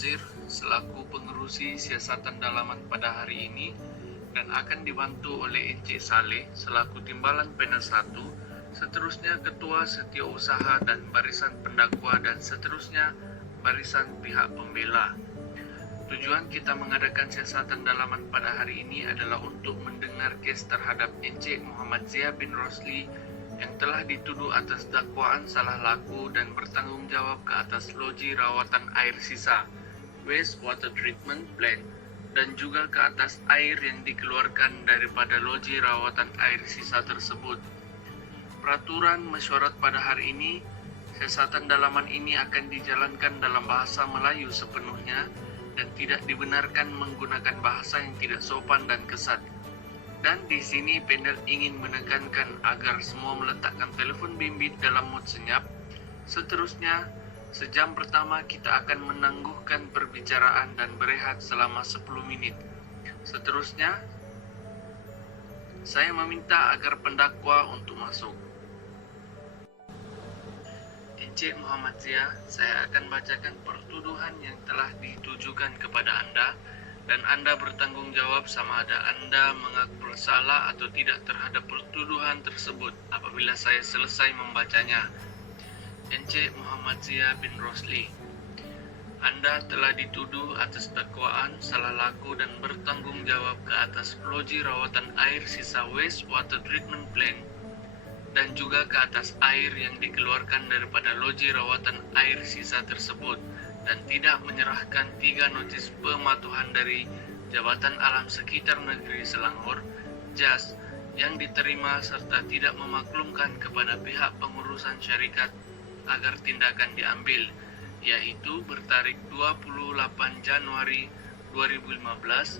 Nazir selaku pengerusi siasatan dalaman pada hari ini dan akan dibantu oleh Encik Saleh selaku timbalan panel 1, seterusnya Ketua Setiausaha dan barisan pendakwa dan seterusnya barisan pihak pembela. Tujuan kita mengadakan siasatan dalaman pada hari ini adalah untuk mendengar kes terhadap Encik Muhammad Zia bin Rosli yang telah dituduh atas dakwaan salah laku dan bertanggung jawab ke atas loji rawatan air sisa Waste Water Treatment Plant dan juga ke atas air yang dikeluarkan daripada loji rawatan air sisa tersebut. Peraturan mesyuarat pada hari ini, siasatan dalaman ini akan dijalankan dalam bahasa Melayu sepenuhnya dan tidak dibenarkan menggunakan bahasa yang tidak sopan dan kesat. Dan di sini panel ingin menekankan agar semua meletakkan telefon bimbit dalam mode senyap. Seterusnya, sejam pertama kita akan menangguhkan perbicaraan dan berehat selama 10 menit. Seterusnya, saya meminta agar pendakwa untuk masuk. Encik Muhammad Zia, saya akan bacakan pertuduhan yang telah ditujukan kepada Anda dan Anda bertanggung jawab sama ada Anda mengaku bersalah atau tidak terhadap pertuduhan tersebut apabila saya selesai membacanya. Encik Muhammad Zia bin Rosli, Anda telah dituduh atas dakwaan salah laku dan bertanggung jawab ke atas loji rawatan air sisa Waste Water Treatment Plant dan juga ke atas air yang dikeluarkan daripada loji rawatan air sisa tersebut dan tidak menyerahkan 3 notis pematuhan dari Jabatan Alam Sekitar Negeri Selangor (JAS) yang diterima serta tidak memaklumkan kepada pihak pengurusan syarikat agar tindakan diambil, yaitu bertarik 28 Januari 2015,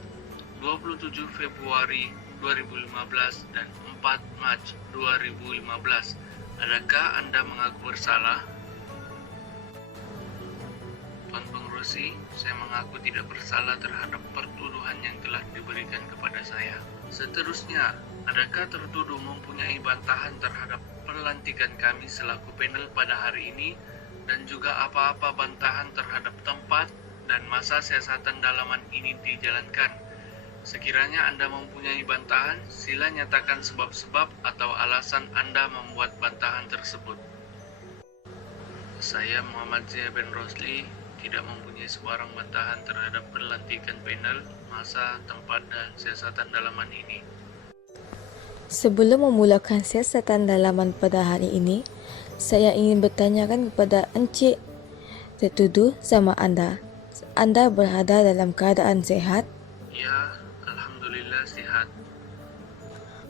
27 Februari 2015 dan 4 Mac 2015. Adakah Anda mengaku bersalah? Tuan Pengerusi, saya mengaku tidak bersalah terhadap pertuduhan yang telah diberikan kepada saya. Seterusnya, adakah tertuduh mempunyai bantahan terhadap pelantikan kami selaku panel pada hari ini dan juga apa-apa bantahan terhadap tempat dan masa siasatan dalaman ini dijalankan? Sekiranya Anda mempunyai bantahan, sila nyatakan sebab-sebab atau alasan Anda membuat bantahan tersebut. Saya Muhammad Zia bin Rosli tidak mempunyai sebarang bantahan terhadap pelantikan panel, masa, tempat, dan siasatan dalaman ini. Sebelum memulakan siasatan dalaman pada hari ini, saya ingin bertanyakan kepada Encik tertuduh sama Anda. Anda berada dalam keadaan sehat? Ya, Alhamdulillah sihat.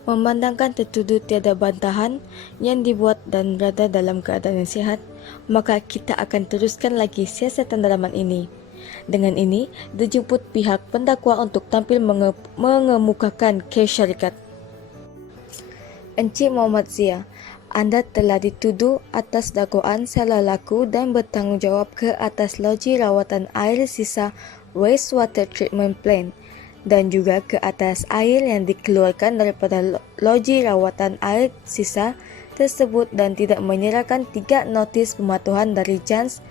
Memandangkan tertuduh tiada bantahan yang dibuat dan berada dalam keadaan yang sihat, maka kita akan teruskan lagi siasatan dalaman ini. Dengan ini, dijemput pihak pendakwa untuk tampil mengemukakan kes syarikat. Encik Muhammad Zia, Anda telah dituduh atas dakwaan salah laku dan bertanggungjawab ke atas loji rawatan air sisa Waste Water Treatment Plant dan juga ke atas air yang dikeluarkan daripada loji rawatan air sisa tersebut dan tidak menyerahkan 3 notis pematuhan dari JAS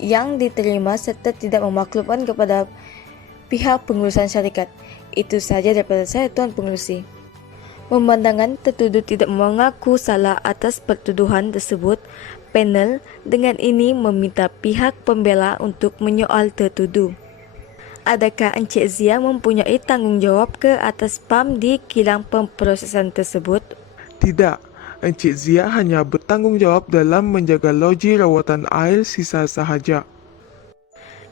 yang diterima serta tidak memaklumkan kepada pihak pengurusan syarikat. Itu saja daripada saya, Tuan Pengerusi. Memandangkan tertuduh tidak mengaku salah atas pertuduhan tersebut, panel dengan ini meminta pihak pembela untuk menyoal tertuduh. Adakah Encik Zia mempunyai tanggungjawab ke atas PAM di kilang pemprosesan tersebut? Tidak, Encik Zia hanya bertanggung jawab dalam menjaga loji rawatan air sisa sahaja.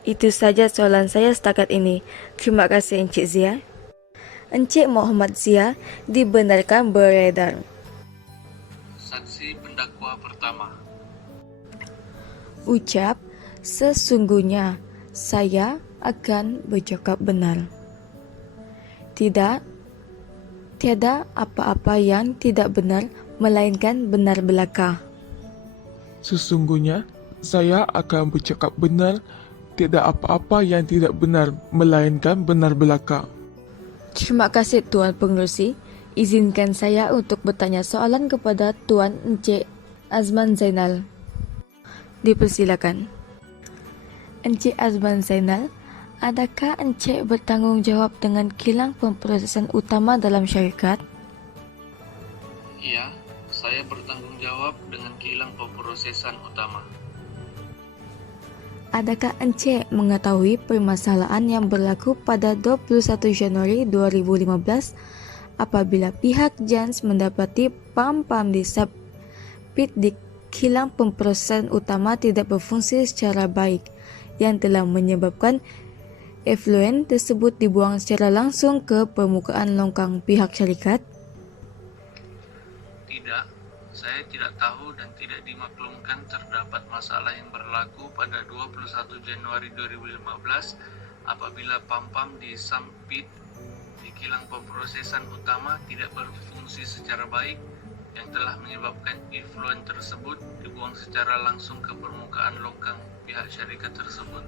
Itu saja soalan saya setakat ini. Terima kasih Encik Zia. Encik Muhammad Zia dibenarkan beredar. Saksi pendakwa pertama. Ucap, sesungguhnya saya akan bercakap benar. Tiada apa-apa yang tidak benar, melainkan benar belaka. Sesungguhnya, saya akan bercakap benar, tiada apa-apa yang tidak benar, melainkan benar belaka. Terima kasih Tuan Pengerusi. Izinkan saya untuk bertanya soalan kepada Tuan Encik Azman Zainal. Dipersilakan. Encik Azman Zainal, adakah Encik bertanggung jawab dengan kilang pemprosesan utama dalam syarikat? Ya, saya bertanggung jawab dengan kilang pemprosesan utama. Adakah Encik mengetahui permasalahan yang berlaku pada 21 Januari 2015 apabila pihak JANS mendapati pam-pam di subpit di kilang pemprosesan utama tidak berfungsi secara baik yang telah menyebabkan efluen tersebut dibuang secara langsung ke permukaan longkang pihak syarikat? Tidak, saya tidak tahu dan tidak dimaklumkan terdapat masalah yang berlaku pada 21 Januari 2015 apabila pam-pam di subpit di kilang pemprosesan utama tidak berfungsi secara baik yang telah menyebabkan effluent tersebut dibuang secara langsung ke permukaan longkang pihak syarikat tersebut.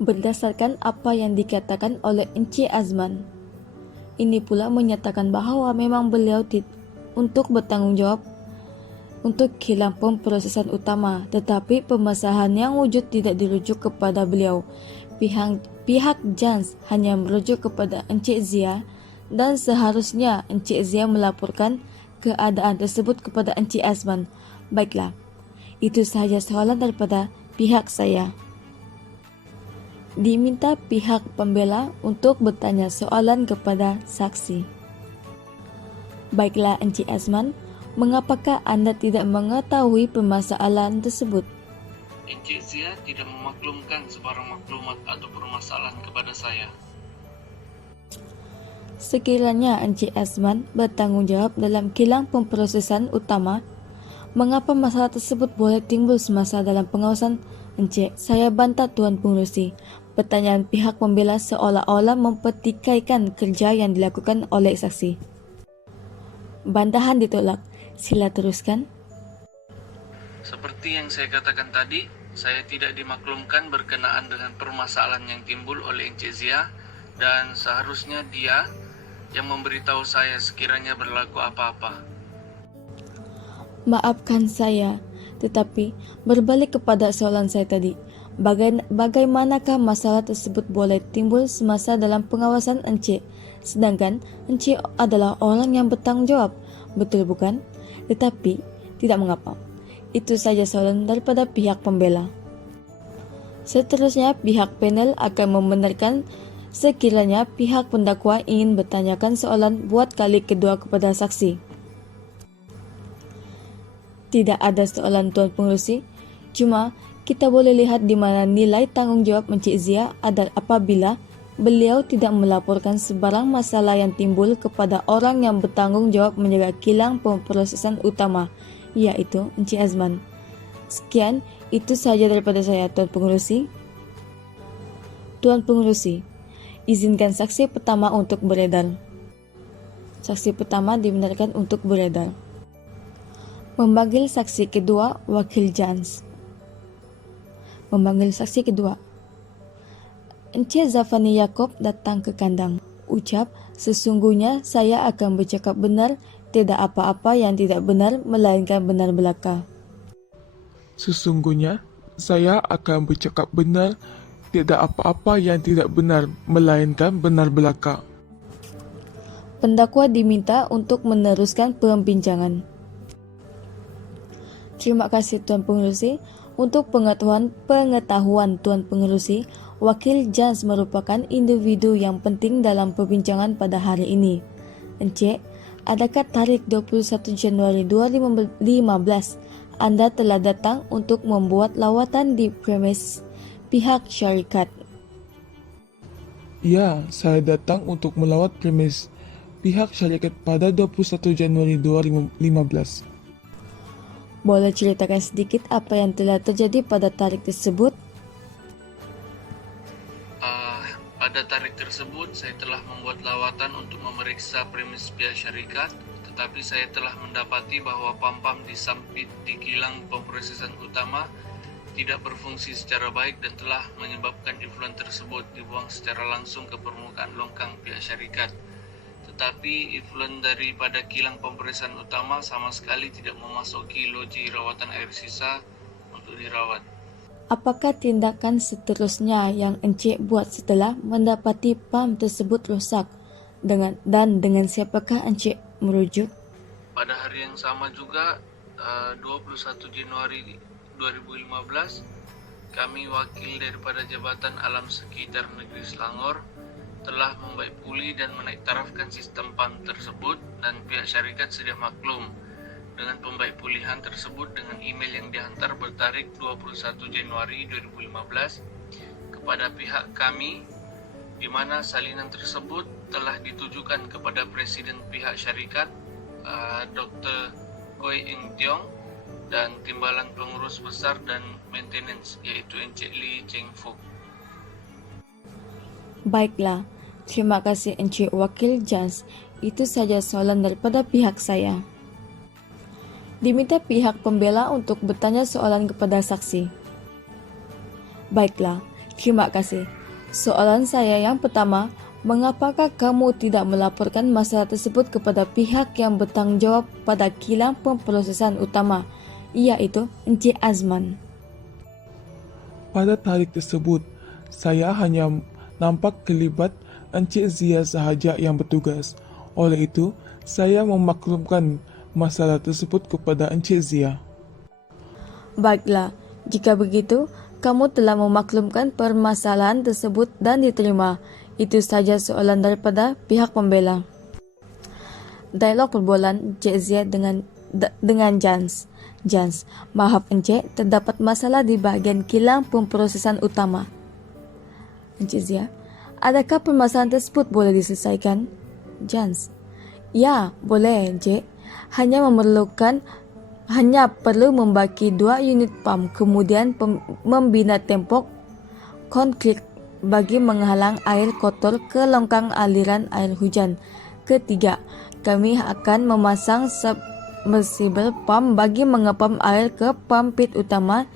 Berdasarkan apa yang dikatakan oleh Encik Azman, ini pula menyatakan bahawa memang beliau untuk bertanggung jawab untuk kilang pemprosesan utama, tetapi permasalahan yang wujud tidak dirujuk kepada beliau. Pihak JANS hanya merujuk kepada Encik Zia dan seharusnya Encik Zia melaporkan keadaan tersebut kepada Encik Azman. Baiklah, itu sahaja soalan daripada pihak saya. Diminta pihak pembela untuk bertanya soalan kepada saksi. Baiklah Encik Azman, mengapakah anda tidak mengetahui permasalahan tersebut? Encik Zia tidak memaklumkan sebarang maklumat atau permasalahan kepada saya. Sekiranya Encik Azman bertanggung jawab dalam kilang pemprosesan utama, mengapa masalah tersebut boleh timbul semasa dalam pengawasan Encik? Saya bantah Tuan Pengerusi. Pertanyaan pihak pembela seolah-olah mempertikaikan kerja yang dilakukan oleh saksi. Bantahan ditolak. Sila teruskan. Seperti yang saya katakan tadi, saya tidak dimaklumkan berkenaan dengan permasalahan yang timbul oleh Encik Zia dan seharusnya dia yang memberitahu saya sekiranya berlaku apa-apa. Maafkan saya, tetapi berbalik kepada soalan saya tadi, bagaimanakah masalah tersebut boleh timbul semasa dalam pengawasan Encik, sedangkan Encik adalah orang yang bertanggung jawab, betul bukan? Tetapi tidak mengapa. Itu saja soalan daripada pihak pembela. Seterusnya pihak panel akan membenarkan sekiranya pihak pendakwa ingin bertanyakan soalan buat kali kedua kepada saksi. Tidak ada soalan Tuan Pengerusi, cuma kita boleh lihat di mana nilai tanggungjawab Encik Zia adalah apabila beliau tidak melaporkan sebarang masalah yang timbul kepada orang yang bertanggung jawab menjaga kilang pemprosesan utama, iaitu Encik Azman. Sekian, itu sahaja daripada saya, Tuan Pengerusi. Tuan Pengerusi, izinkan saksi pertama untuk beredar. Saksi pertama dibenarkan untuk beredar. Memanggil saksi kedua, Wakil JANS. Memanggil saksi kedua. Encik Zafani Yaakob datang ke kandang. Ucap, sesungguhnya saya akan bercakap benar, tidak apa-apa yang tidak benar, melainkan benar belaka. Sesungguhnya, saya akan bercakap benar, tidak apa-apa yang tidak benar, melainkan benar belaka. Pendakwa diminta untuk meneruskan perbincangan. Terima kasih Tuan Pengerusi. Untuk pengetahuan Tuan Pengerusi, Wakil JANS merupakan individu yang penting dalam perbincangan pada hari ini. Encik, adakah tarikh 21 Januari 2015 anda telah datang untuk membuat lawatan di premis pihak syarikat? Ya, saya datang untuk melawat premis pihak syarikat pada 21 Januari 2015. Boleh ceritakan sedikit apa yang telah terjadi pada tarikh tersebut? Pada tarikh tersebut, saya telah membuat lawatan untuk memeriksa premis pihak syarikat, tetapi saya telah mendapati bahwa pam-pam di subpit di kilang pemprosesan utama tidak berfungsi secara baik dan telah menyebabkan effluent tersebut dibuang secara langsung ke permukaan longkang pihak syarikat. Tetapi effluent daripada kilang pemprosesan utama sama sekali tidak memasuki loji rawatan air sisa untuk dirawat. Apakah tindakan seterusnya yang Encik buat setelah mendapati pam tersebut rosak? Dengan siapakah Encik merujuk? Pada hari yang sama juga, 21 Januari 2015, kami wakil daripada Jabatan Alam Sekitar Negeri Selangor telah membaik pulih dan menaik tarafkan sistem PAM tersebut, dan pihak syarikat sudah maklum dengan pembaik pulihan tersebut dengan email yang dihantar bertarikh 21 Januari 2015 kepada pihak kami, di mana salinan tersebut telah ditujukan kepada Presiden pihak syarikat, Dr. Koi Eng Tiong, dan Timbalan Pengurus Besar dan Maintenance, yaitu Encik Lee Cheng Fuk. Baiklah, terima kasih Encik Wakil Jans. Itu saja soalan daripada pihak saya. Diminta pihak pembela untuk bertanya soalan kepada saksi. Baiklah, terima kasih. Soalan saya yang pertama, mengapakah kamu tidak melaporkan masalah tersebut kepada pihak yang bertanggungjawab pada kilang pemprosesan utama, iaitu Encik Azman? Pada tarikh tersebut, saya hanya nampak kelibat Encik Zia sahaja yang bertugas. Oleh itu, saya memaklumkan masalah tersebut kepada Encik Zia. Baiklah, jika begitu, kamu telah memaklumkan permasalahan tersebut dan diterima. Itu saja soalan daripada pihak pembela. Dialog perbualan Encik Zia dengan Jans. Jans, maaf Encik, terdapat masalah di bahagian kilang pemprosesan utama. Encik Zia, adakah permasalahan tersebut boleh diselesaikan? Jans, ya, boleh Encik. Hanya perlu membaki 2 unit pam, kemudian membina tembok konkrit bagi menghalang air kotor ke longkang aliran air hujan. Ketiga, kami akan memasang submersible pam bagi mengepam air ke pam pit utama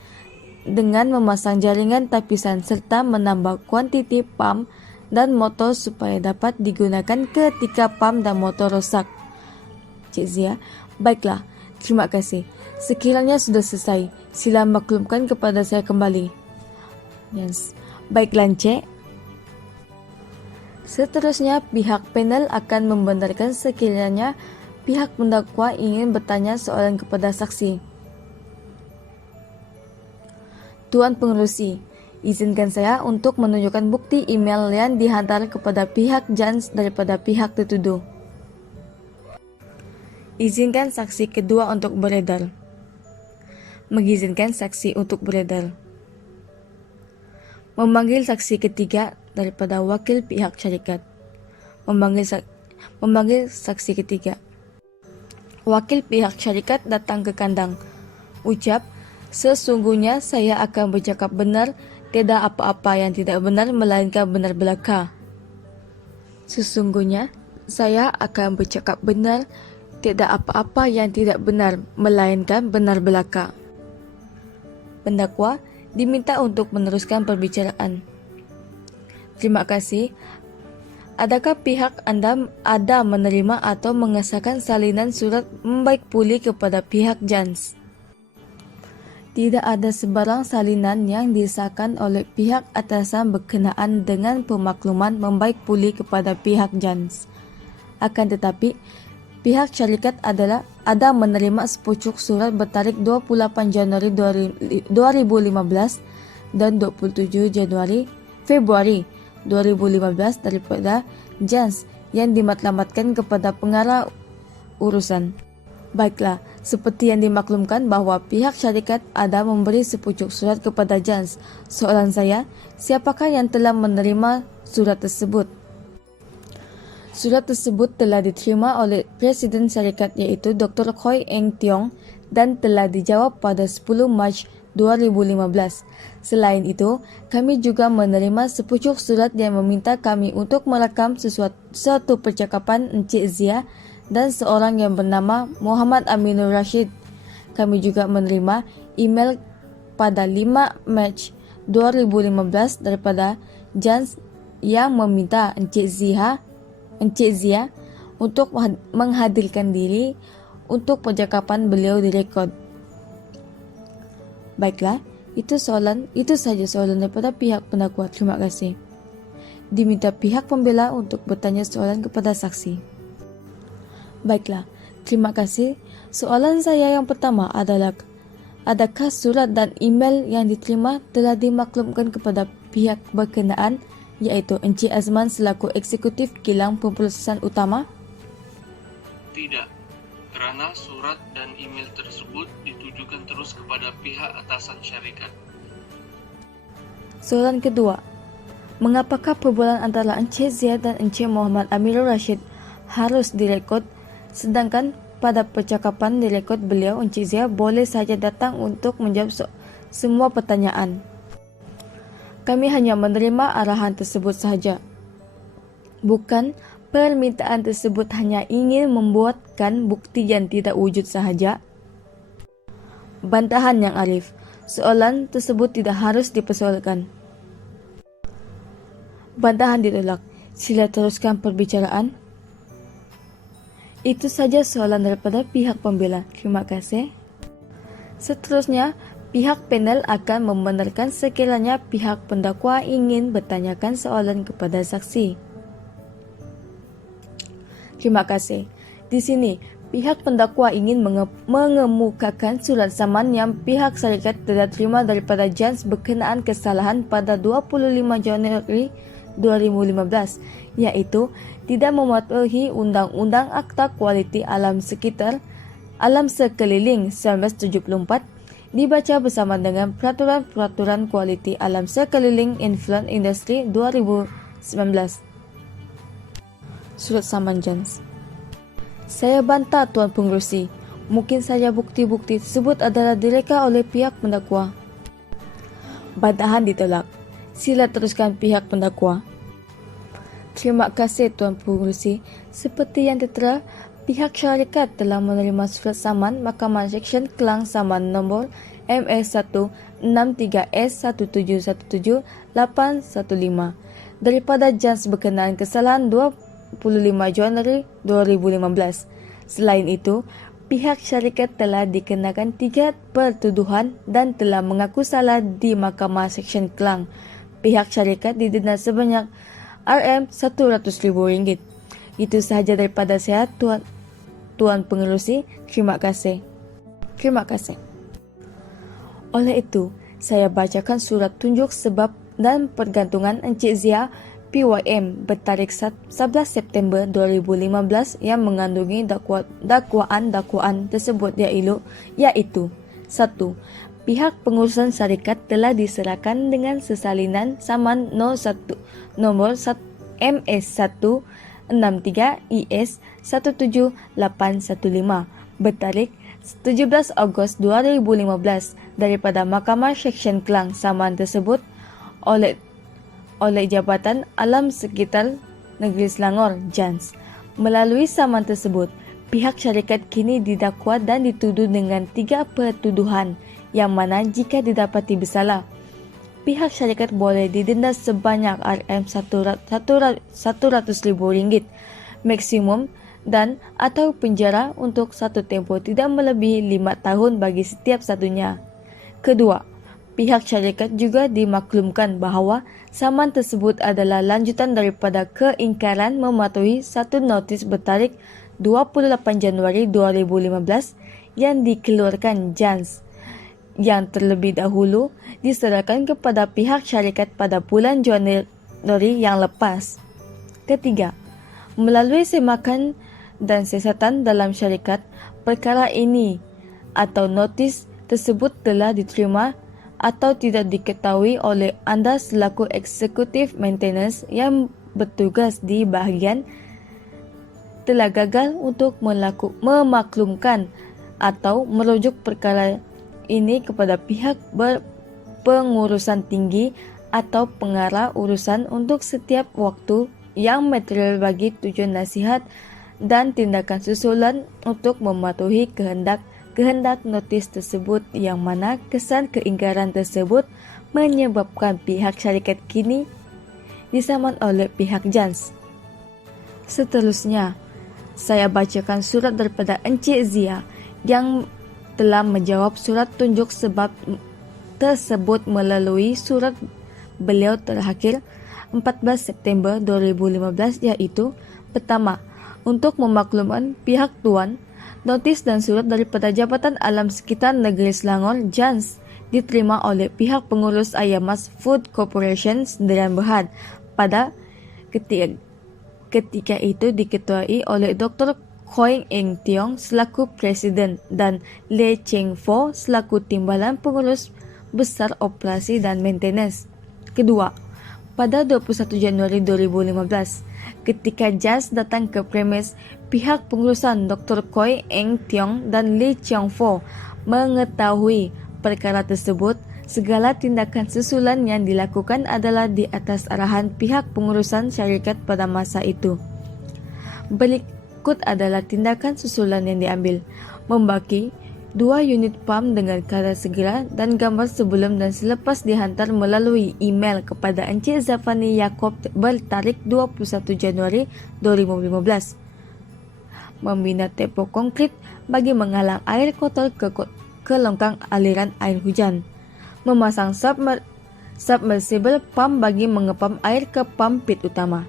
dengan memasang jaringan tapisan serta menambah kuantiti pam dan motor supaya dapat digunakan ketika pam dan motor rosak. Cik Zia, baiklah, terima kasih. Sekiranya sudah selesai, sila maklumkan kepada saya kembali. Yes. Baiklah Encik. Seterusnya, pihak panel akan membenarkan sekiranya pihak pendakwa ingin bertanya soalan kepada saksi. Tuan Pengerusi, izinkan saya untuk menunjukkan bukti email yang dihantar kepada pihak Jans daripada pihak tertuduh. Izinkan saksi kedua untuk beredar. Mengizinkan saksi untuk beredar. Memanggil saksi ketiga daripada wakil pihak syarikat. Memanggil saksi ketiga. Wakil pihak syarikat datang ke kandang. Ucap, sesungguhnya saya akan bercakap benar, tidak apa-apa yang tidak benar melainkan benar belaka. Sesungguhnya saya akan bercakap benar, tidak apa-apa yang tidak benar melainkan benar belaka. Pendakwa diminta untuk meneruskan perbicaraan. Terima kasih. Adakah pihak anda ada menerima atau mengesahkan salinan surat membaik pulih kepada pihak Jans? Tidak ada sebarang salinan yang disahkan oleh pihak atasan berkenaan dengan pemakluman membaik pulih kepada pihak Jans. Akan tetapi, pihak syarikat ada menerima sepucuk surat bertarikh 28 Januari 2015 dan 27 Februari 2015 daripada Jans yang dimatlamatkan kepada pengarah urusan. Baiklah, seperti yang dimaklumkan bahawa pihak syarikat ada memberi sepucuk surat kepada Jans. Soalan saya, siapakah yang telah menerima surat tersebut? Surat tersebut telah diterima oleh Presiden Syarikat iaitu Dr. Koi Eng Tiong dan telah dijawab pada 10 Mac 2015. Selain itu, kami juga menerima sepucuk surat yang meminta kami untuk merekam suatu percakapan Encik Zia dan seorang yang bernama Muhammad Aminur Rashid. Kami juga menerima email pada 5 Mac 2015 daripada Jans yang meminta Encik Zia untuk menghadirkan diri untuk percakapan beliau direkod. Baiklah, Itu saja soalan daripada pihak pendakwa. Terima kasih. Diminta pihak pembela untuk bertanya soalan kepada saksi. Baiklah, terima kasih. Soalan saya yang pertama adalah, adakah surat dan email yang diterima telah dimaklumkan kepada pihak berkenaan, iaitu Encik Azman selaku eksekutif kilang pemprosesan utama? Tidak, kerana surat dan email tersebut ditujukan terus kepada pihak atasan syarikat. Soalan kedua, mengapakah perbualan antara Encik Zia dan Encik Muhammad Amirul Rashid harus direkod, sedangkan pada percakapan direkod beliau, Encik Zia boleh saja datang untuk menjawab semua pertanyaan? Kami hanya menerima arahan tersebut sahaja. Bukan, permintaan tersebut hanya ingin membuatkan bukti yang tidak wujud sahaja. Bantahan yang arif, soalan tersebut tidak harus dipersoalkan. Bantahan ditolak. Sila teruskan perbicaraan. Itu saja soalan daripada pihak pembela. Terima kasih. Seterusnya, pihak panel akan membenarkan sekiranya pihak pendakwa ingin bertanyakan soalan kepada saksi. Terima kasih. Di sini, pihak pendakwa ingin mengemukakan surat saman yang pihak syarikat telah terima daripada JANS berkenaan kesalahan pada 25 Januari 2015, iaitu tidak mematuhi Undang-Undang Akta Kualiti Alam Sekeliling 1974, dibaca bersama dengan Peraturan Kualiti Alam Sekeliling Influent Industry 2019. Surat saman JANS. Saya bantah Tuan Pengerusi, mungkin saja bukti-bukti tersebut adalah direka oleh pihak pendakwa. Bantahan ditolak. Sila teruskan pihak pendakwa. Terima kasih Tuan Pengerusi. Seperti yang tertera, pihak syarikat telah menerima surat saman Mahkamah Seksyen Kelang Saman nombor MS163S1717815 daripada JANS berkenaan kesalahan 25 Januari 2015. Selain itu, pihak syarikat telah dikenakan 3 pertuduhan dan telah mengaku salah di Mahkamah Seksyen Kelang. Pihak syarikat didenda sebanyak Rm100,000. Itu sahaja daripada saya, Tuan Pengerusi. Terima kasih. Terima kasih. Oleh itu, saya bacakan surat tunjuk sebab dan pergantungan Encik Zia PYM bertarikh 11 September 2015 yang mengandungi dakwaan tersebut iaitu 1. Pihak pengurusan syarikat telah diserahkan dengan sesalinan saman nomor MS163IS17815 bertarikh 17 Ogos 2015 daripada Mahkamah Seksyen Kelang Saman tersebut oleh Jabatan Alam Sekitar Negeri Selangor JANS. Melalui saman tersebut, pihak syarikat kini didakwa dan dituduh dengan 3 pertuduhan yang mana jika didapati bersalah, pihak syarikat boleh didenda sebanyak Rm100,000 maksimum dan atau penjara untuk satu tempoh tidak melebihi 5 tahun bagi setiap satunya. Kedua, pihak syarikat juga dimaklumkan bahawa saman tersebut adalah lanjutan daripada keingkaran mematuhi satu notis bertarikh 28 Januari 2015 yang dikeluarkan JANS yang terlebih dahulu diserahkan kepada pihak syarikat pada bulan Januari yang lepas. Ketiga, melalui semakan dan siasatan dalam syarikat, perkara ini atau notis tersebut telah diterima atau tidak diketahui oleh anda selaku eksekutif maintenance yang bertugas di bahagian telah gagal untuk memaklumkan atau merujuk perkara ini kepada pihak berpengurusan tinggi atau pengarah urusan untuk setiap waktu yang material bagi tujuan nasihat dan tindakan susulan untuk mematuhi kehendak notis tersebut yang mana kesan keingkaran tersebut menyebabkan pihak syarikat kini disaman oleh pihak JANS. Seterusnya, saya bacakan surat daripada Encik Zia yang telah menjawab surat tunjuk sebab tersebut melalui surat beliau terakhir 14 September 2015, yaitu pertama, untuk memaklumkan pihak tuan, notis dan surat daripada Jabatan Alam Sekitar Negeri Selangor JANS diterima oleh pihak pengurus Ayamas Food Corporation Sendirian Berhad pada ketika itu diketuai oleh Dr. Koy Eng Tiong selaku Presiden dan Lee Cheng Fo selaku Timbalan Pengurus Besar Operasi dan Maintenance. Kedua, pada 21 Januari 2015, ketika JAS datang ke premis, pihak pengurusan Dr. Koy Eng Tiong dan Lee Cheng Fo mengetahui perkara tersebut. Segala tindakan susulan yang dilakukan adalah di atas arahan pihak pengurusan syarikat pada masa itu. Berikut adalah tindakan susulan yang diambil. Membaki 2 unit pam dengan kadar segera dan gambar sebelum dan selepas dihantar melalui email kepada Encik Zafani Yaakob bertarikh 21 Januari 2015. Membina tepo konkrit bagi menghalang air kotor ke longkang aliran air hujan. Memasang submersible pump bagi mengepam air ke pump pit utama.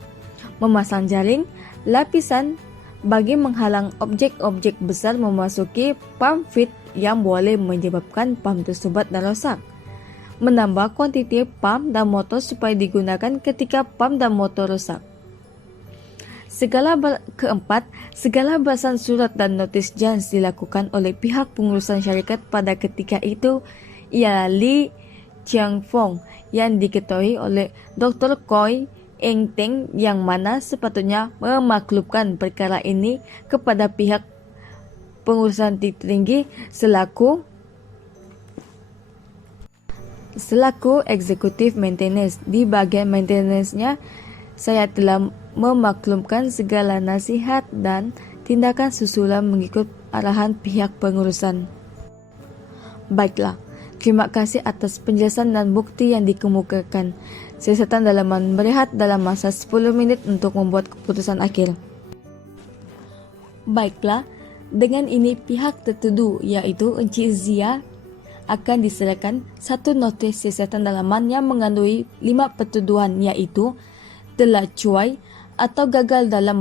Memasang jaring lapisan bagi menghalang objek-objek besar memasuki pump pit yang boleh menyebabkan pump tersebut dan rosak. Menambah kuantiti pump dan motor supaya digunakan ketika pump dan motor rosak. Keempat, segala balasan surat dan notis JANS dilakukan oleh pihak pengurusan syarikat pada ketika itu ialah Lee Cheng Fong yang diketuai oleh Dr. Koy Eng Tiong yang mana sepatutnya memaklumkan perkara ini kepada pihak pengurusan tertinggi selaku eksekutif maintenance. Di bagian maintenance-nya, saya telah memaklumkan segala nasihat dan tindakan susulan mengikut arahan pihak pengurusan. Baiklah, terima kasih atas penjelasan dan bukti yang dikemukakan. Siasatan dalaman berehat dalam masa 10 minit untuk membuat keputusan akhir. Baiklah, dengan ini pihak tertuduh iaitu Encik Zia akan diserahkan satu notis siasatan dalaman yang mengandungi 5 pertuduhan, iaitu telah cuai atau gagal dalam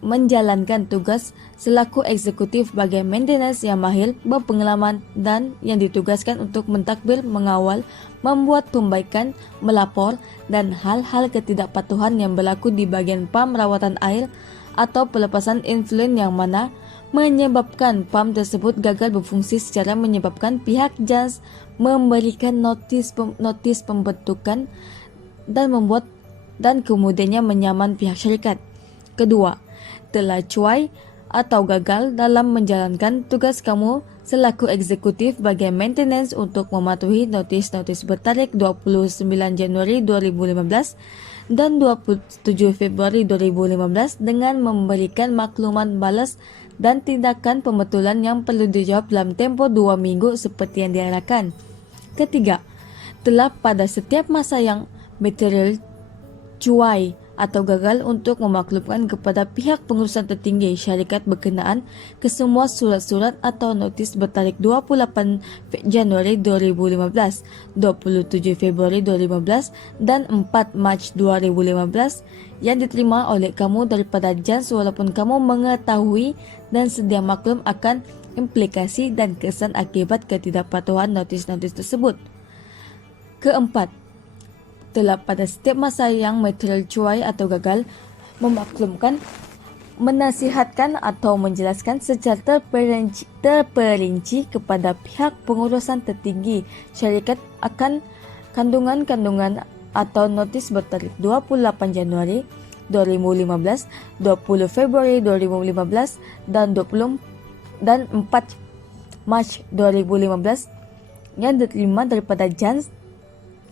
menjalankan tugas selaku eksekutif bagian maintenance yang mahir, berpengalaman dan yang ditugaskan untuk mentadbir, mengawal, membuat pembaikan, melapor dan hal-hal ketidakpatuhan yang berlaku di bagian pam rawatan air atau pelepasan influen yang mana menyebabkan pam tersebut gagal berfungsi secara menyebabkan pihak JANS memberikan notis pembentukan dan kemudiannya menyaman pihak syarikat. Kedua, telah cuai atau gagal dalam menjalankan tugas kamu selaku eksekutif bagian maintenance untuk mematuhi notis-notis bertarikh 29 Januari 2015 dan 27 Februari 2015 dengan memberikan makluman balas dan tindakan pembetulan yang perlu dijawab dalam tempoh 2 minggu seperti yang diarahkan. Ketiga, telah pada setiap masa yang material cuai atau gagal untuk memaklumkan kepada pihak pengurusan tertinggi syarikat berkenaan ke semua surat-surat atau notis bertarikh 28 Januari 2015, 27 Februari 2015 dan 4 Mac 2015 yang diterima oleh kamu daripada JANS walaupun kamu mengetahui dan sedia maklum akan implikasi dan kesan akibat ketidakpatuhan notis-notis tersebut. Keempat, telah pada setiap masa yang material cuai atau gagal memaklumkan, menasihatkan atau menjelaskan secara terperinci kepada pihak pengurusan tertinggi syarikat akan kandungan-kandungan atau notis bertarikh 28 Januari 2015, 20 Februari 2015 dan 4 Mac 2015 yang diterima daripada JANS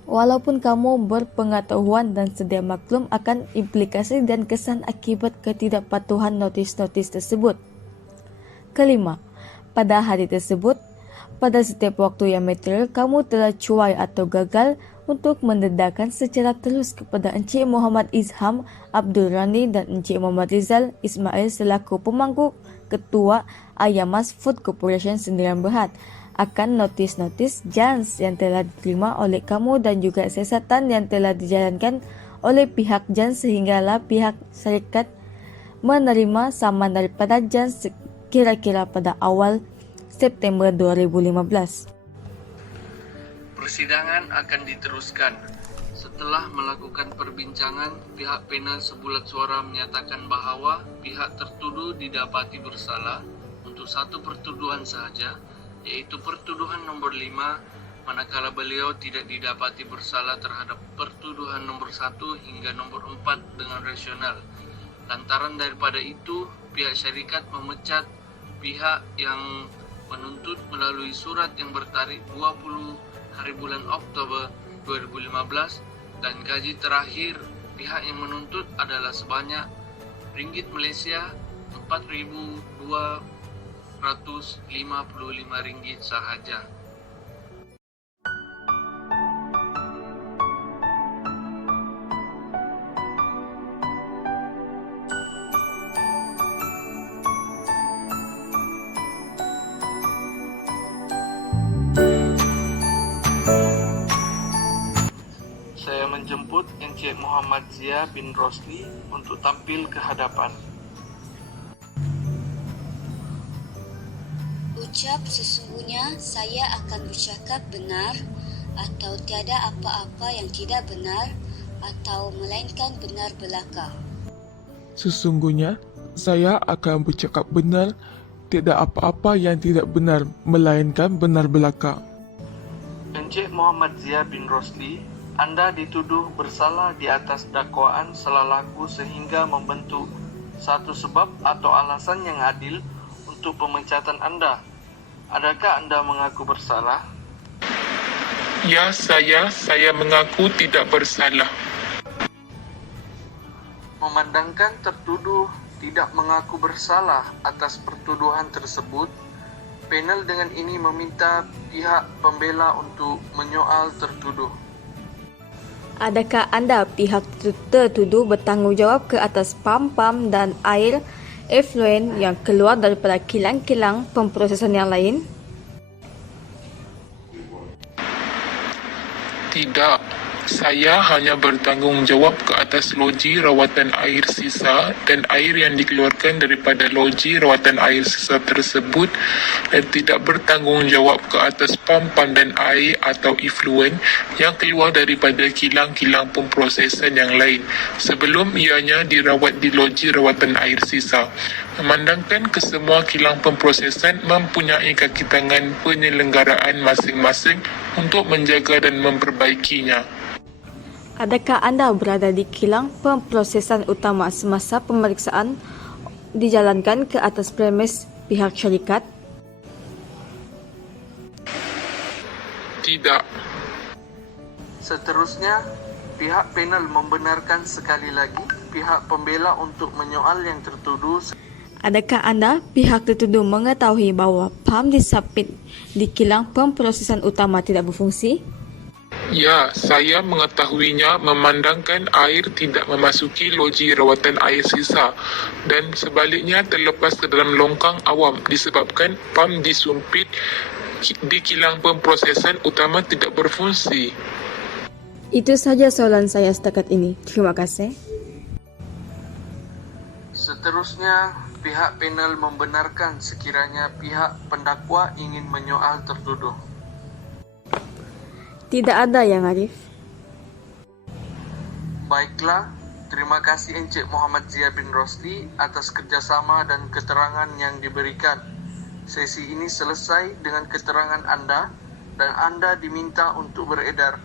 walaupun kamu berpengetahuan dan sedia maklum akan implikasi dan kesan akibat ketidakpatuhan notis-notis tersebut. Kelima, pada hari tersebut, pada setiap waktu yang material, kamu telah cuai atau gagal untuk mendedahkan secara terus kepada Encik Muhammad Izham Abdul Rani dan Encik Muhammad Rizal Ismail selaku pemangku Ketua Ayamas Food Corporation Sendirian Berhad akan notis-notis JANS yang telah diterima oleh kamu dan juga siasatan yang telah dijalankan oleh pihak JANS sehinggalah pihak syarikat menerima saman daripada JANS kira-kira pada awal September 2015. Persidangan akan diteruskan. Setelah melakukan perbincangan, pihak panel sebulat suara menyatakan bahawa pihak tertuduh didapati bersalah untuk satu pertuduhan sahaja, iaitu pertuduhan nombor 5, manakala beliau tidak didapati bersalah terhadap pertuduhan nombor 1 hingga nombor 4 dengan rasional. Lantaran daripada itu, pihak syarikat memecat pihak yang menuntut melalui surat yang bertarikh 20 hari bulan Oktober 2015 dan gaji terakhir pihak yang menuntut adalah sebanyak ringgit Malaysia 4,255 ringgit sahaja. Saya menjemput Encik Muhammad Zia bin Rosli untuk tampil ke hadapan. Ucap sesungguhnya saya akan bercakap benar atau tiada apa-apa yang tidak benar atau melainkan benar belaka. Sesungguhnya, saya akan bercakap benar, tidak apa-apa yang tidak benar, melainkan benar belaka. Encik Muhammad Zia bin Rosli, Anda dituduh bersalah di atas dakwaan salah laku sehingga membentuk satu sebab atau alasan yang adil untuk pemecatan Anda. Adakah Anda mengaku bersalah? Ya, saya mengaku tidak bersalah. Memandangkan tertuduh tidak mengaku bersalah atas pertuduhan tersebut, panel dengan ini meminta pihak pembela untuk menyoal tertuduh. Adakah anda pihak tertuduh bertanggungjawab ke atas pam-pam dan air efluen yang keluar daripada kilang-kilang pemprosesan yang lain? Tidak, saya hanya bertanggungjawab ke atas loji rawatan air sisa dan air yang dikeluarkan daripada loji rawatan air sisa tersebut dan tidak bertanggungjawab ke atas pam-pam dan air atau efluen yang keluar daripada kilang-kilang pemprosesan yang lain sebelum ianya dirawat di loji rawatan air sisa. Memandangkan kesemua kilang pemprosesan mempunyai kaki tangan penyelenggaraan masing-masing untuk menjaga dan memperbaikinya. Adakah anda berada di kilang pemprosesan utama semasa pemeriksaan dijalankan ke atas premis pihak syarikat? Tidak. Seterusnya, pihak panel membenarkan sekali lagi pihak pembela untuk menyoal yang tertuduh. Adakah anda pihak tertuduh mengetahui bahawa pam disapit di kilang pemprosesan utama tidak berfungsi? Ya, saya mengetahuinya memandangkan air tidak memasuki loji rawatan air sisa dan sebaliknya terlepas ke dalam longkang awam disebabkan pam disumpit di kilang pemprosesan utama tidak berfungsi. Itu sahaja soalan saya setakat ini. Terima kasih. Seterusnya, pihak panel membenarkan sekiranya pihak pendakwa ingin menyoal tertuduh. Tidak ada yang Arif. Baiklah, terima kasih Encik Muhammad Zia bin Rosli atas kerjasama dan keterangan yang diberikan. Sesi ini selesai dengan keterangan Anda dan Anda diminta untuk beredar.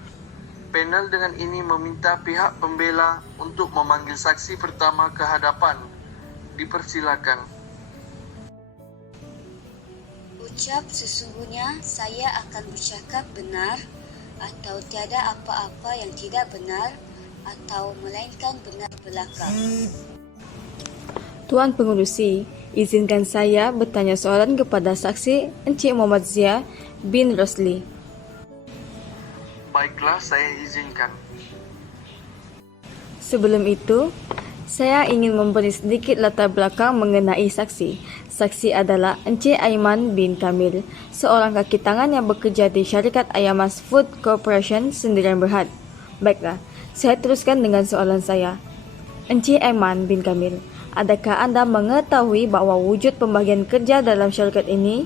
Panel dengan ini meminta pihak pembela untuk memanggil saksi pertama ke hadapan. Dipersilakan. Ucap sesungguhnya saya akan bercakap benar atau tiada apa-apa yang tidak benar atau melainkan benar belaka. Tuan Pengerusi, izinkan saya bertanya soalan kepada saksi Encik Muhammad Zia bin Rosli. Baiklah, saya izinkan. Sebelum itu, Saya ingin memberi sedikit latar belakang mengenai saksi. Saksi adalah Encik Aiman bin Kamil, seorang kaki tangan yang bekerja di syarikat Ayamas Food Corporation Sendirian Berhad. Baiklah, saya teruskan dengan soalan saya. Encik Aiman bin Kamil, adakah anda mengetahui bahawa wujud pembahagian kerja dalam syarikat ini?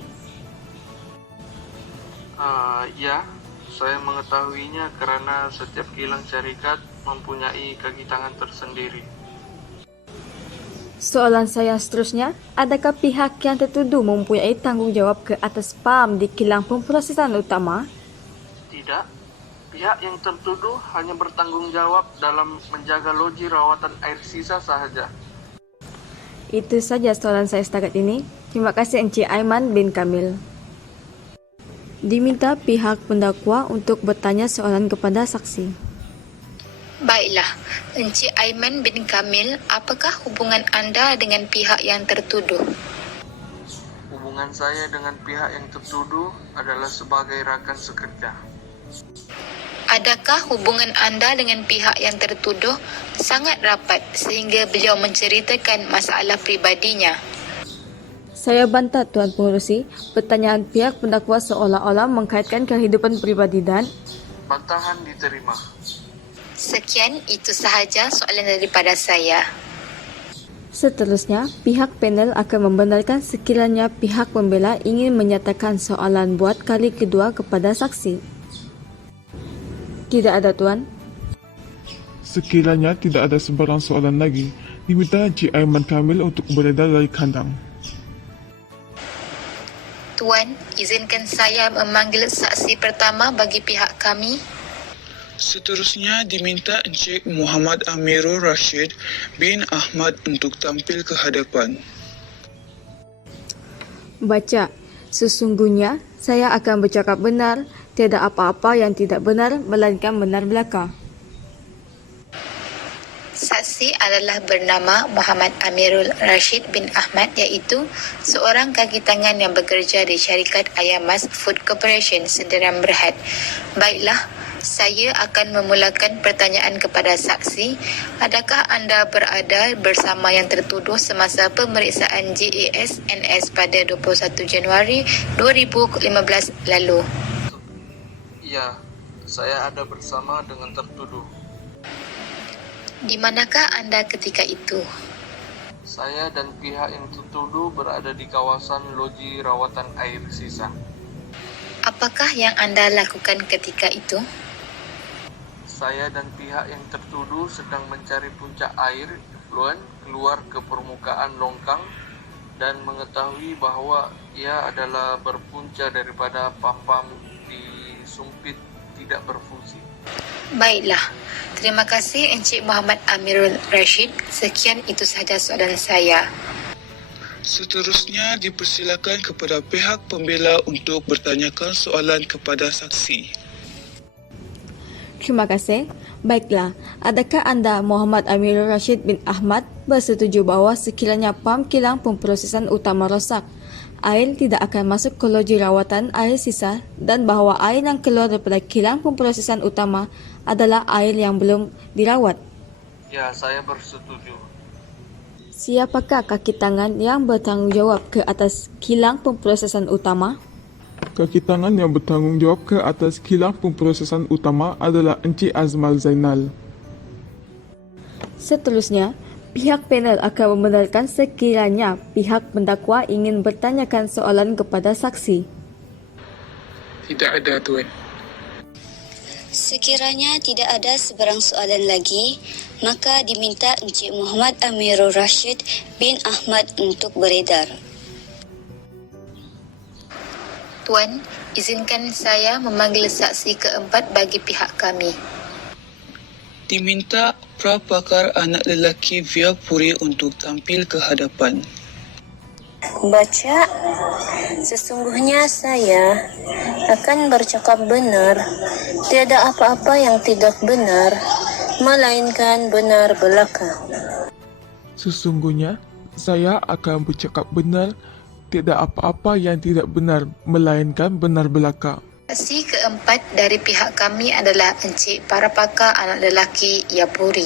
Ya, saya mengetahuinya kerana setiap kilang syarikat mempunyai kaki tangan tersendiri. Soalan saya seterusnya, adakah pihak yang tertuduh mempunyai tanggungjawab ke atas PAM di kilang pemprosesan utama? Tidak, pihak yang tertuduh hanya bertanggungjawab dalam menjaga loji rawatan air sisa sahaja. Itu saja soalan saya setakat ini. Terima kasih Encik Aiman bin Kamil. Diminta pihak pendakwa untuk bertanya soalan kepada saksi. Baiklah, Encik Aiman bin Kamil, apakah hubungan anda dengan pihak yang tertuduh? Hubungan saya dengan pihak yang tertuduh adalah sebagai rakan sekerja. Adakah hubungan anda dengan pihak yang tertuduh sangat rapat sehingga beliau menceritakan masalah pribadinya? Saya bantah Tuan Pengerusi, pertanyaan pihak pendakwa seolah-olah mengkaitkan kehidupan pribadi dan... Bantahan diterima. Sekian, itu sahaja soalan daripada saya. Seterusnya, pihak panel akan membenarkan sekiranya pihak pembela ingin menyatakan soalan buat kali kedua kepada saksi. Tidak ada, Tuan. Sekiranya tidak ada sebarang soalan lagi, diminta Encik Aiman Kamil untuk beredar dari kandang. Tuan, izinkan saya memanggil saksi pertama bagi pihak kami. Seterusnya diminta Encik Muhammad Amirul Rashid bin Ahmad untuk tampil ke hadapan. Baca, sesungguhnya saya akan bercakap benar, tiada apa-apa yang tidak benar, melainkan benar belaka. Saksi adalah bernama Muhammad Amirul Rashid bin Ahmad, iaitu seorang kaki tangan yang bekerja di syarikat Ayamas Food Corporation Sendirian Berhad. Baiklah, saya akan memulakan pertanyaan kepada saksi. Adakah anda berada bersama yang tertuduh semasa pemeriksaan JAS NS pada 21 Januari 2015 lalu? Ya, saya ada bersama dengan tertuduh. Di manakah anda ketika itu? Saya dan pihak yang tertuduh berada di kawasan loji rawatan air sisa. Apakah yang anda lakukan ketika itu? Saya dan pihak yang tertuduh sedang mencari puncak air efluen keluar ke permukaan longkang dan mengetahui bahawa ia adalah berpunca daripada pam-pam di sumpit tidak berfungsi. Baiklah, terima kasih Encik Muhammad Amirul Rashid. Sekian, itu sahaja soalan saya. Seterusnya dipersilakan kepada pihak pembela untuk bertanyakan soalan kepada saksi. Terima kasih. Baiklah, adakah anda Muhammad Amirul Rashid bin Ahmad bersetuju bahawa sekiranya pam kilang pemprosesan utama rosak, air tidak akan masuk ke loji rawatan air sisa dan bahawa air yang keluar daripada kilang pemprosesan utama adalah air yang belum dirawat? Ya, saya bersetuju. Siapakah kaki tangan yang bertanggungjawab ke atas kilang pemprosesan utama? Kaki tangan yang bertanggungjawab ke atas kilang pemprosesan utama adalah Encik Azmal Zainal. Seterusnya, pihak panel akan membenarkan sekiranya pihak pendakwa ingin bertanyakan soalan kepada saksi. Tidak ada, Tuan. Sekiranya tidak ada sebarang soalan lagi, maka diminta Encik Muhammad Amirul Rashid bin Ahmad untuk beredar. Tuan, izinkan saya memanggil saksi keempat bagi pihak kami. Diminta prapakar anak lelaki Viapuri untuk tampil ke hadapan. Baca, sesungguhnya saya akan bercakap benar, tiada apa-apa yang tidak benar, melainkan benar belaka. Sesungguhnya, saya akan bercakap benar, tiada apa-apa yang tidak benar, melainkan benar belaka. Saksi keempat keempat dari pihak kami adalah Encik Parapaka anak lelaki Yapuri,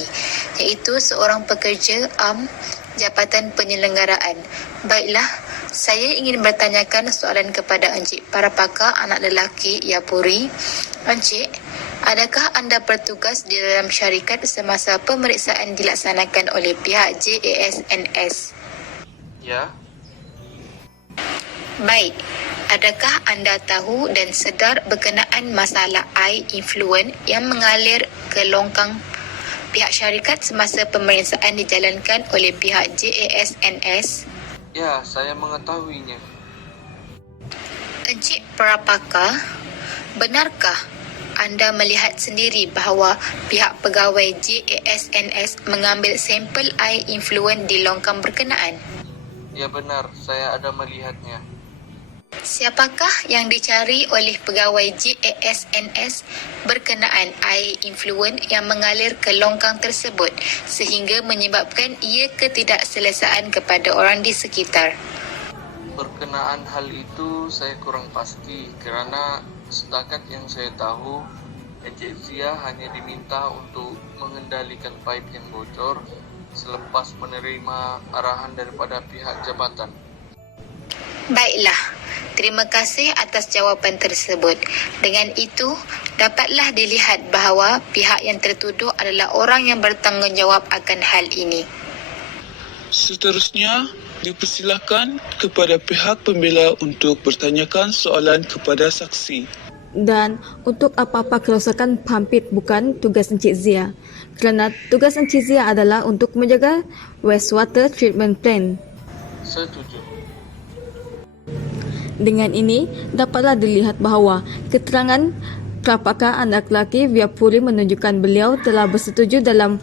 iaitu seorang pekerja Jabatan Penyelenggaraan. Baiklah, saya ingin bertanyakan soalan kepada Encik Parapaka anak lelaki Yapuri. Encik, adakah anda bertugas di dalam syarikat semasa pemeriksaan dilaksanakan oleh pihak JASNS? Ya, Baik, adakah anda tahu dan sedar berkenaan masalah air influen yang mengalir ke longkang pihak syarikat semasa pemeriksaan dijalankan oleh pihak JASNS? ya, saya mengetahuinya. Encik Parapaka, benarkah anda melihat sendiri bahawa pihak pegawai JASNS mengambil sampel air influen di longkang berkenaan? Ya benar, saya ada melihatnya. Siapakah yang dicari oleh pegawai JASNS berkenaan air influen yang mengalir ke longkang tersebut sehingga menyebabkan ia ketidakselesaan kepada orang di sekitar? Berkenaan hal itu saya kurang pasti kerana setakat yang saya tahu, Encik Zia hanya diminta untuk mengendalikan pipe yang bocor selepas menerima arahan daripada pihak jabatan. Baiklah, terima kasih atas jawapan tersebut. Dengan itu, dapatlah dilihat bahawa pihak yang tertuduh adalah orang yang bertanggungjawab akan hal ini. Seterusnya, dipersilakan kepada pihak pembela untuk bertanyakan soalan kepada saksi. Dan untuk apa-apa kerosakan pampit bukan tugas Encik Zia. Kerana tugas Encik Zia adalah untuk menjaga wastewater treatment plant. Setuju. Dengan ini, dapatlah dilihat bahawa keterangan Parapaka anak lelaki Yapuri menunjukkan beliau telah bersetuju dalam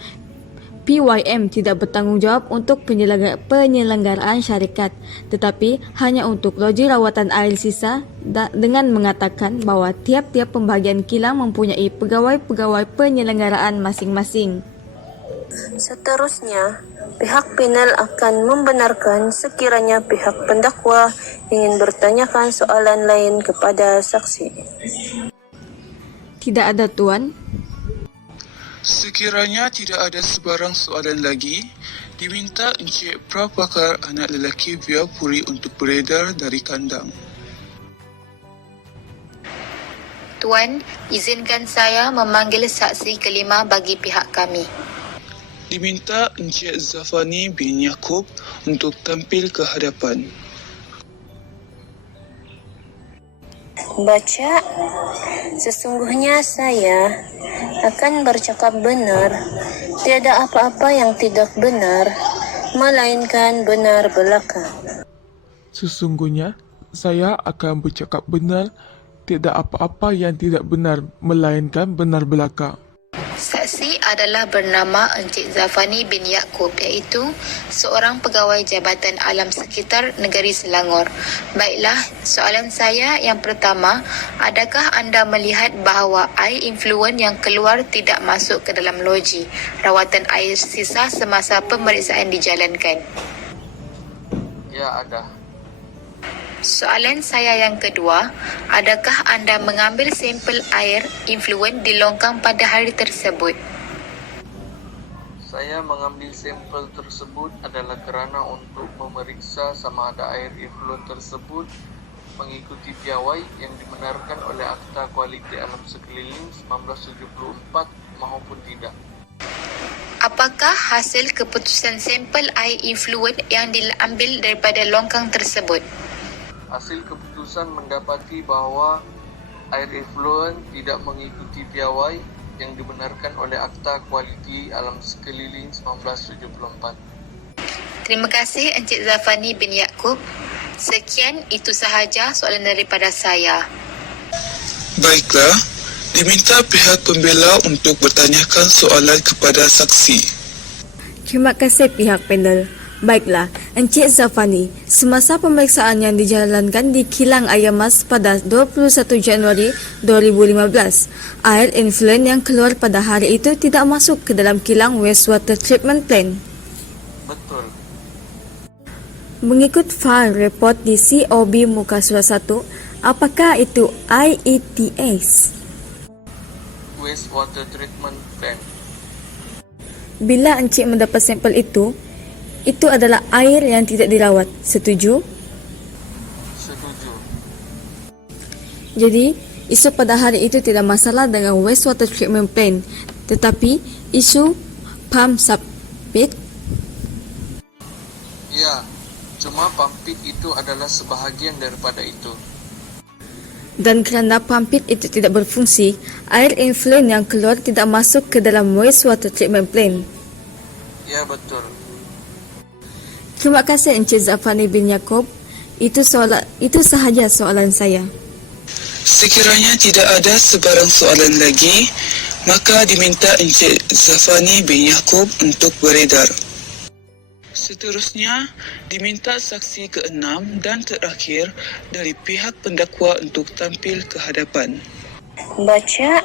PYM tidak bertanggungjawab untuk penyelenggaraan syarikat, tetapi hanya untuk loji rawatan air sisa dengan mengatakan bahawa tiap-tiap pembahagian kilang mempunyai pegawai-pegawai penyelenggaraan masing-masing. Seterusnya, pihak panel akan membenarkan sekiranya pihak pendakwa ingin bertanyakan soalan lain kepada saksi. Tidak ada, Tuan. Sekiranya tidak ada sebarang soalan lagi, diminta Encik Parapaka anak lelaki Yapuri untuk beredar dari kandang. Tuan, izinkan saya memanggil saksi kelima bagi pihak kami. Diminta Encik Zafani bin Yaakob untuk tampil ke hadapan. Baca, sesungguhnya saya akan bercakap benar, tiada apa-apa yang tidak benar, melainkan benar belaka. Sesungguhnya, saya akan bercakap benar, tidak apa-apa yang tidak benar, melainkan benar belaka. Saksi adalah bernama Encik Zafani bin Yaakob, iaitu seorang pegawai Jabatan Alam Sekitar Negeri Selangor. Baiklah, soalan saya yang pertama, adakah anda melihat bahawa air influen yang keluar tidak masuk ke dalam loji rawatan air sisa semasa pemeriksaan dijalankan? Ya, ada. Soalan saya yang kedua, adakah anda mengambil sampel air influen di longkang pada hari tersebut? Saya mengambil sampel tersebut adalah kerana untuk memeriksa sama ada air influen tersebut mengikuti piawai yang dibenarkan oleh Akta Kualiti Alam Sekeliling 1974 maupun tidak. Apakah hasil keputusan sampel air influen yang diambil daripada longkang tersebut? Hasil keputusan mendapati bahawa air effluent tidak mengikuti piawai yang dibenarkan oleh Akta Kualiti Alam Sekeliling 1974. Terima kasih Encik Zafani bin Yaakob. Sekian, itu sahaja soalan daripada saya. Baiklah, diminta pihak pembela untuk bertanyakan soalan kepada saksi. Terima kasih pihak panel. Baiklah, Encik Zafani, semasa pemeriksaan yang dijalankan di kilang Ayam Mas pada 21 Januari 2015, air influen yang keluar pada hari itu tidak masuk ke dalam kilang wastewater treatment plant. Betul. Mengikut file report di COB muka surat 1, apakah itu IETS. Wastewater Treatment Plant. Bila encik mendapat sampel itu adalah air yang tidak dirawat. Setuju? Setuju. Jadi, isu pada hari itu tidak masalah dengan wastewater treatment plant, tetapi isu pump subpit. Ya, cuma pumpit itu adalah sebahagian daripada itu. Dan kerana pumpit itu tidak berfungsi, air influent yang keluar tidak masuk ke dalam wastewater treatment plant. Ya, betul. Terima kasih Encik Zafani bin Yaakob. Itu sahaja soalan saya. Sekiranya tidak ada sebarang soalan lagi, maka diminta Encik Zafani bin Yaakob untuk beredar. Seterusnya, diminta saksi ke-6 dan terakhir dari pihak pendakwa untuk tampil ke hadapan. Baca,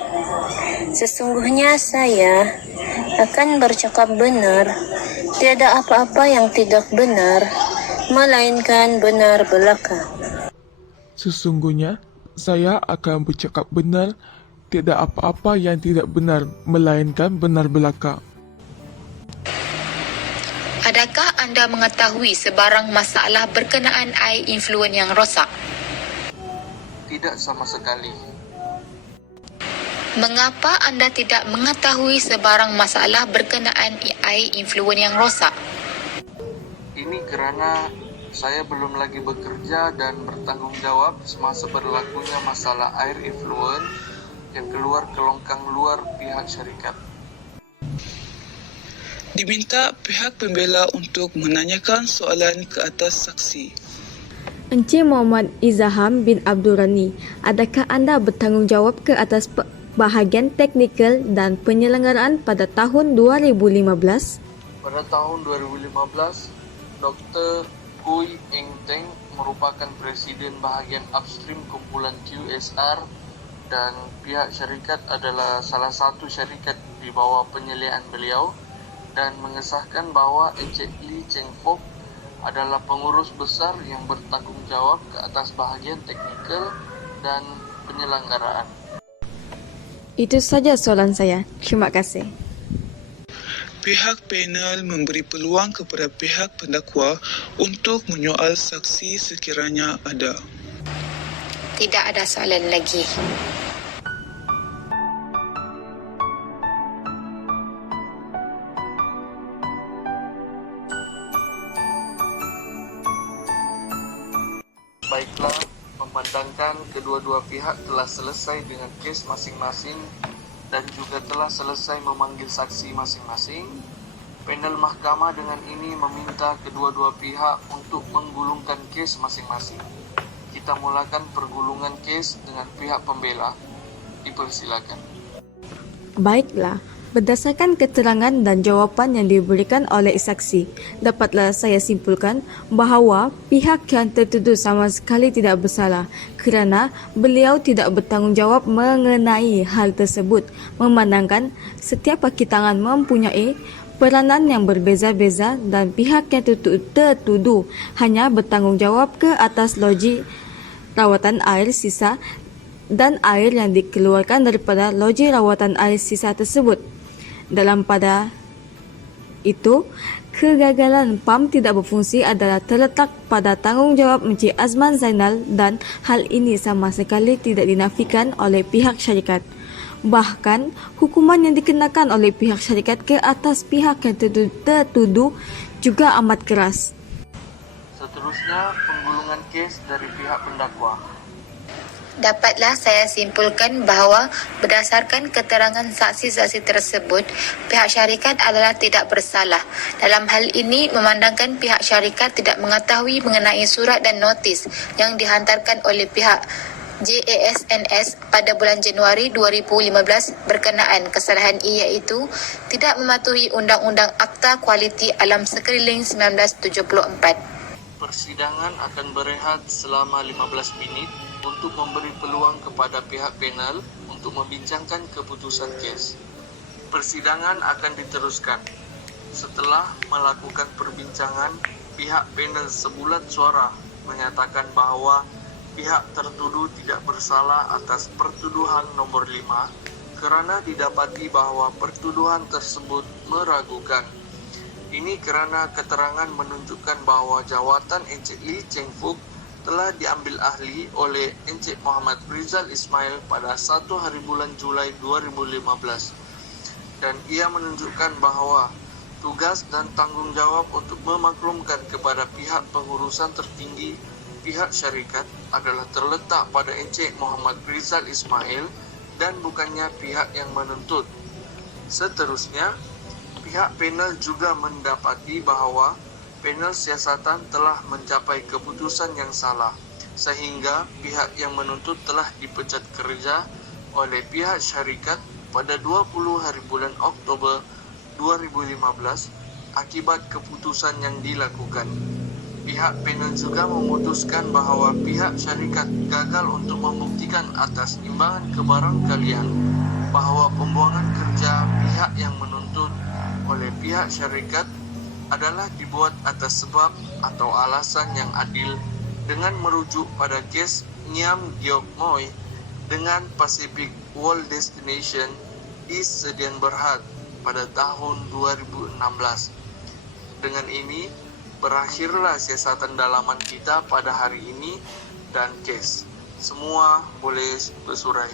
sesungguhnya saya akan bercakap benar, tiada apa-apa yang tidak benar, melainkan benar belaka. Sesungguhnya, saya akan bercakap benar, tiada apa-apa yang tidak benar, melainkan benar belaka. Adakah anda mengetahui sebarang masalah berkenaan air influent yang rosak? Tidak sama sekali. Mengapa anda tidak mengetahui sebarang masalah berkenaan air influent yang rosak? Ini kerana saya belum lagi bekerja dan bertanggung jawab semasa berlakunya masalah air influent yang keluar ke longkang luar pihak syarikat. Diminta pihak pembela untuk menanyakan soalan ke atas saksi. Encik Muhammad Izaham bin Abdul Rani, adakah anda bertanggungjawab ke atas bahagian teknikal dan penyelenggaraan pada tahun 2015? Pada tahun 2015, Dr. Kui Eng Teng merupakan Presiden bahagian upstream kumpulan QSR dan pihak syarikat adalah salah satu syarikat di bawah penyeliaan beliau dan mengesahkan bahawa Encik Lee Cheng Fook adalah pengurus besar yang bertanggungjawab ke atas bahagian teknikal dan penyelenggaraan. Itu saja soalan saya. Terima kasih. Pihak panel memberi peluang kepada pihak pendakwa untuk menyoal saksi sekiranya ada. Tidak ada soalan lagi. Baiklah, memandangkan kedua-dua pihak telah selesai dengan kes masing-masing dan juga telah selesai memanggil saksi masing-masing, panel mahkamah dengan ini meminta kedua-dua pihak untuk menggulungkan kes masing-masing. Kita mulakan pergulungan kes dengan pihak pembela. Dipersilakan. Baiklah, berdasarkan keterangan dan jawapan yang diberikan oleh saksi, dapatlah saya simpulkan bahawa pihak yang tertuduh sama sekali tidak bersalah kerana beliau tidak bertanggungjawab mengenai hal tersebut, memandangkan setiap kaki tangan mempunyai peranan yang berbeza-beza dan pihak yang tertuduh hanya bertanggungjawab ke atas loji rawatan air sisa dan air yang dikeluarkan daripada loji rawatan air sisa tersebut. Dalam pada itu, kegagalan PAM tidak berfungsi adalah terletak pada tanggungjawab Encik Azman Zainal dan hal ini sama sekali tidak dinafikan oleh pihak syarikat. Bahkan, hukuman yang dikenakan oleh pihak syarikat ke atas pihak yang tertuduh juga amat keras. Seterusnya, penggulungan kes dari pihak pendakwa. Dapatlah saya simpulkan bahawa berdasarkan keterangan saksi-saksi tersebut, pihak syarikat adalah tidak bersalah. Dalam hal ini, memandangkan pihak syarikat tidak mengetahui mengenai surat dan notis yang dihantarkan oleh pihak JASNS pada bulan Januari 2015 berkenaan kesalahan iaitu tidak mematuhi Undang-Undang Akta Kualiti Alam Sekeliling 1974. Persidangan akan berehat selama 15 minit untuk memberi peluang kepada pihak panel untuk membincangkan keputusan kes. Persidangan akan diteruskan. Setelah melakukan perbincangan, pihak panel sebulat suara menyatakan bahawa pihak tertuduh tidak bersalah atas pertuduhan nomor 5 kerana didapati bahawa pertuduhan tersebut meragukan. Ini kerana keterangan menunjukkan bahawa jawatan Encik Lee Cheng Fook telah diambil ahli oleh Encik Muhammad Rizal Ismail pada 1 hari bulan Julai 2015 dan ia menunjukkan bahawa tugas dan tanggungjawab untuk memaklumkan kepada pihak pengurusan tertinggi pihak syarikat adalah terletak pada Encik Muhammad Rizal Ismail dan bukannya pihak yang menuntut. Seterusnya, pihak panel juga mendapati bahawa panel siasatan telah mencapai keputusan yang salah sehingga pihak yang menuntut telah dipecat kerja oleh pihak syarikat pada 20 hari bulan Oktober 2015 akibat keputusan yang dilakukan. Pihak panel juga memutuskan bahawa pihak syarikat gagal untuk membuktikan atas imbangan kebarangkalian bahawa pembuangan kerja pihak yang menuntut oleh pihak syarikat adalah dibuat atas sebab atau alasan yang adil dengan merujuk pada kes Ngiam Giok Moi dengan Pacific World Destination di Sdn Berhad pada tahun 2016. Dengan ini, berakhirlah siasatan dalaman kita pada hari ini dan kes. Semua boleh bersurai.